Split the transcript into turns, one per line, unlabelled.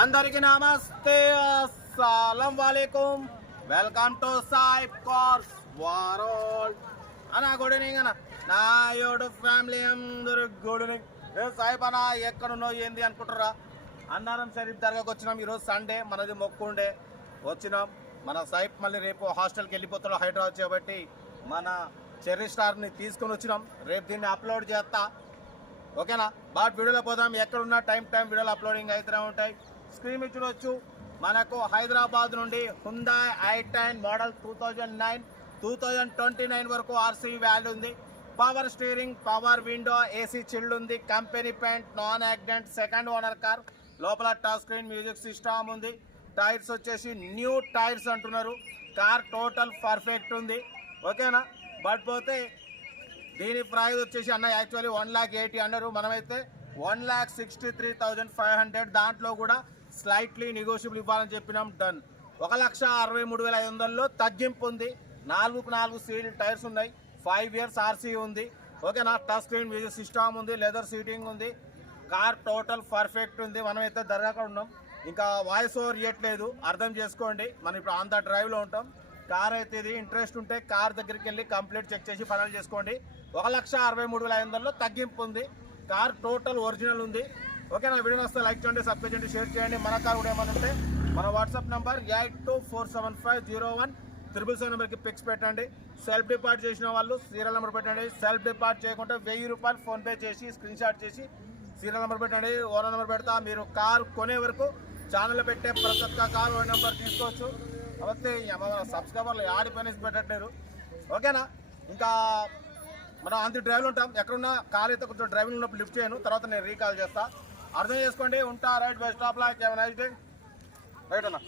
అందరికి నమస్తే అస్సలం వాలేకుం. వెల్కమ్ టు సాయి కార్స్ వారోల్ అన్న గుడ్ ఈవినింగ్ అన్న. నా యోడు ఫ్యామిలీ అందరు గుడ్ ఈవినింగ్. ఏ సాయిబ్ అన్న ఎక్కడున్నావు ఏంది అనుకుంటారా అన్నారం షరీఫ్ దర్గాకి వచ్చినాం ఈరోజు సండే మనది మొక్కుండే. వచ్చినాం. మన సాయిబ్ మళ్ళీ రేపు హాస్టల్కి వెళ్ళిపోతాడు హైదరాబాద్ కాబట్టి మన చెర్రీ స్టార్ని తీసుకొని వచ్చినాం. రేపు దీన్ని అప్లోడ్ చేస్తా. ఓకేనా? బాట్ వీడియోలో పోదాం. ఎక్కడున్నా టైం టైం వీడియోలు అప్లోడింగ్ అవుతూనే ఉంటాయి. స్క్రీన్ మీద చూడొచ్చు మనకు హైదరాబాద్ నుండి Hyundai i ten model two thousand nine two thousand twenty nine వరకు ఆర్సీ వ్యాల్యూ ఉంది. Power steering power window AC chilled ఉంది. Company paint non accident second owner car. లోపల టచ్ స్క్రీన్ మ్యూజిక్ సిస్టమ్ ఉంది. Tyres వచ్చేసి new tyres అంటున్నారు. Car total perfect ఉంది. ఓకేనా? But పోతే దీని ప్రైస్ వచ్చేసి అన్న యాక్చువల్లీ వన్ ల్యాక్ ఎయిటీ అన్నారు. మనమైతే one lakh sixty three thousand five hundred దాంట్లో కూడా స్లైట్లీ నెగోషియబుల్ ఇవ్వాలని చెప్పినాం డన్. ఒక లక్ష అరవై మూడు వేల ఐదు వందల్లో తగ్గింపు ఉంది. నాలుగుకు నాలుగు సీల్ టైర్స్ ఉన్నాయి. ఫైవ్ ఇయర్స్ ఆర్సీ ఉంది. ఓకేనా టచ్ స్క్రీన్ మ్యూజిక్ సిస్టమ్ ఉంది లెదర్ సీటింగ్ ఉంది. కార్ టోటల్ పర్ఫెక్ట్ ఉంది. మనం అయితే దర్గాక ఉన్నాం. ఇంకా వాయిస్ ఓవర్ ఇవ్వట్లేదు అర్థం చేసుకోండి. మనం ఇప్పుడు ఆన్ ద డ్రైవ్లో ఉంటాం. కార్ అయితే ఇది ఇంట్రెస్ట్ ఉంటే కార్ దగ్గరికి వెళ్ళి కంప్లీట్ చెక్ చేసి ఫైనల్ చేసుకోండి. ఒక లక్ష అరవై మూడు వేల ఐదు వందల్లో తగ్గింపు ఉంది. కార్ టోటల్ ఒరిజినల్ ఉంది. ఓకే నా వీడియో వస్తే లైక్ చేయండి సబ్స్క్రైబ్ చేయండి షేర్ చేయండి. మన కార్ కూడా ఏమైనా ఉంటే మన WhatsApp number eight two four seven five zero one triple seven నెంబర్కి పిక్స్ పెట్టండి. సెల్ఫ్ డిపార్ట్ చేసిన వాళ్ళు సీరియల్ నెంబర్ పెట్టండి. సెల్ఫ్ డిపార్ట్ చేయకుండా వెయ్యి రూపాయలు ఫోన్పే చేసి స్క్రీన్ షాట్ చేసి సీరియల్ నెంబర్ పెట్టండి. ఓనర్ నెంబర్ పెడతా మీరు కార్ కొనే వరకు ఛానల్లో పెట్టే ప్రతి ఒక్క కార్ ఓ నెంబర్ తీసుకోవచ్చు. కాబట్టి సబ్స్క్రైబర్లు ఆడి పెట్టట్లేరు. ఓకేనా? ఇంకా మనం అంత డ్రైవ్లో ఉంటాం. ఎక్కడున్నా కార్ అయితే కొంచెం డ్రైవింగ్ ఉన్నప్పుడు లిఫ్ట్ చేయను. తర్వాత నేను రీకాల్ చేస్తా. అర్థం చేసుకోండి. ఉంటా రైట్ బస్ స్టాప్ లా నైస్ డే రైట్ అన్న.